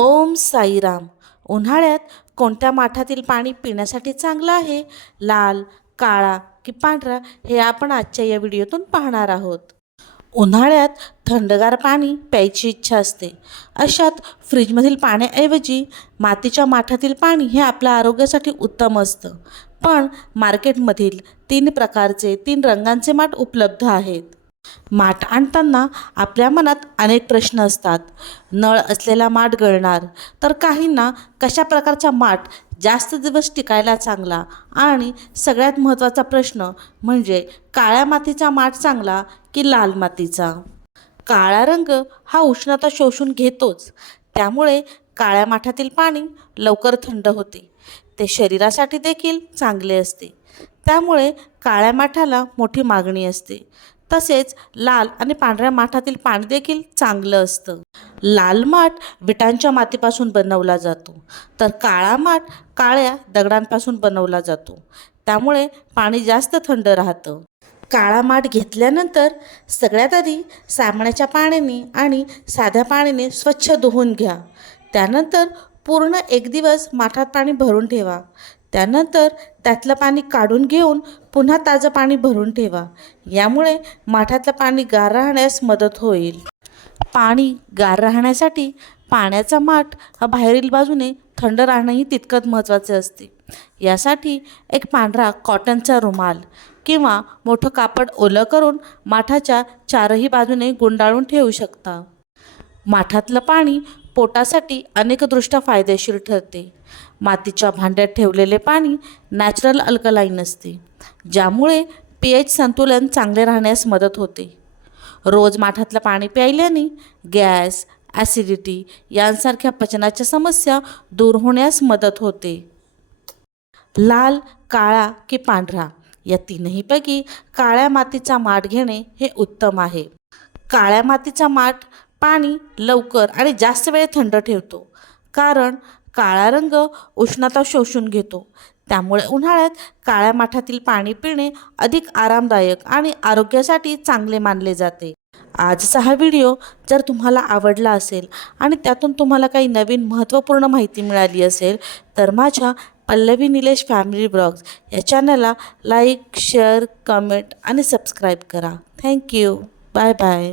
ओम साईराम. उन्हाळ्यात कोणत्या माठातील पाणी पिण्यासाठी चांगलं आहे? लाल काळा की पांढरा हे आपण आजच्या या व्हिडिओतून पाहणार आहोत. उन्हाळ्यात थंडगार पाणी प्यायची इच्छा असते. अशात फ्रीजमधील पाण्याऐवजी मातीच्या माठातील पाणी हे आपल्या आरोग्यासाठी उत्तम असतं. पण मार्केटमधील तीन प्रकारचे तीन रंगांचे माठ उपलब्ध आहेत. माठ आणताना आपल्या मनात अनेक प्रश्न असतात. नळ असलेला माठ गळणार तर काहींना कशा प्रकारचा माठ जास्त दिवस टिकायला चांगला? आणि सगळ्यात महत्त्वाचा प्रश्न म्हणजे काळ्या मातीचा माठ चांगला की लाल मातीचा? काळा रंग हा उष्णता शोषून घेतोच. त्यामुळे काळ्या माठातील पाणी लवकर थंड होते. ते शरीरासाठी देखील चांगले असते. त्यामुळे काळ्या माठाला मोठी मागणी असते. तसेच लाल आणि पांढऱ्या माठातील पाणी देखील चांगलं असतं. लाल माठ विटांच्या मातीपासून बनवला जातो. तर काळा माठ काळ्या दगडांपासून बनवला जातो. त्यामुळे पाणी जास्त थंड राहतं. काळा माठ घेतल्यानंतर सगळ्यात आधी साबणाच्या पाण्याने आणि साध्या पाण्याने स्वच्छ धुवून घ्या. त्यानंतर पूर्ण एक दिवस माठात पाणी भरून ठेवा. त्यानंतर त्यातलं पाणी काढून घेऊन पुन्हा ताजं पाणी भरून ठेवा. यामुळे माठातलं पाणी गार राहण्यास मदत होईल. पाणी गार राहण्यासाठी पाण्याचा माठ हा बाहेरील बाजूने थंड राहणंही तितकंच महत्त्वाचे असते. यासाठी एक पांढरा कॉटनचा रुमाल किंवा मोठं कापड ओलं करून माठाच्या चारही बाजूने गुंडाळून ठेवू शकता. माठातलं पाणी पोटासाठी अनेकदृष्ट्या फायदेशीर ठरते. मातीच्या भांड्यात ठेवलेले पाणी नॅचरल अल्कलाईन असते ज्यामुळे पी एच संतुलन चांगले राहण्यास मदत होते. रोज माठातलं पाणी प्यायल्याने गॅस ॲसिडिटी यांसारख्या पचनाच्या समस्या दूर होण्यास मदत होते. लाल काळा की पांढरा या तीनहीपैकी काळ्या मातीचा माठ घेणे हे उत्तम आहे. काळ्या मातीचा माठ पाणी लवकर आणि जास्त वेळ थंड ठेवतो. कारण काळा रंग उष्णता शोषून घेतो. त्यामुळे उन्हाळ्यात काळ्या माठातील पाणी पिणे अधिक आरामदायक आणि आरोग्यासाठी चांगले मानले जाते. आजचा हा व्हिडिओ जर तुम्हाला आवडला असेल आणि त्यातून तुम्हाला काही नवीन महत्त्वपूर्ण माहिती मिळाली असेल तर माझ्या पल्लवी निलेश फॅमिली ब्लॉग्स या चॅनलला लाईक शेअर कमेंट आणि सबस्क्राईब करा. Thank you bye bye.